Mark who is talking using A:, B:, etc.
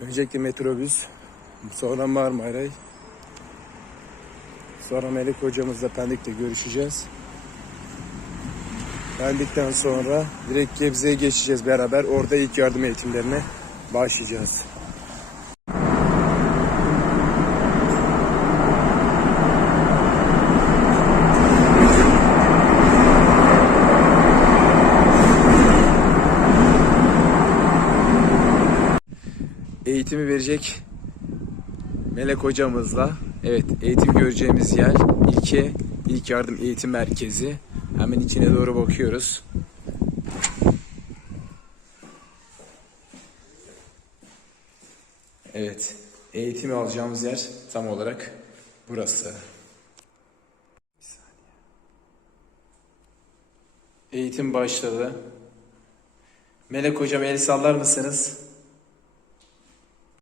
A: Öncelikle metrobüs, sonra Marmaray, sonra Melek hocamızla Pendik'te görüşeceğiz. Pendik'ten sonra direkt Gebze'ye geçeceğiz beraber. Orada ilk yardım eğitimlerine başlayacağız. Eğitimi verecek Melek hocamızla evet eğitim göreceğimiz yer ilke ilk yardım eğitim merkezi. Hemen içine doğru bakıyoruz. Evet eğitimi alacağımız yer tam olarak burası. Eğitim başladı. Melek hocam el sallar mısınız?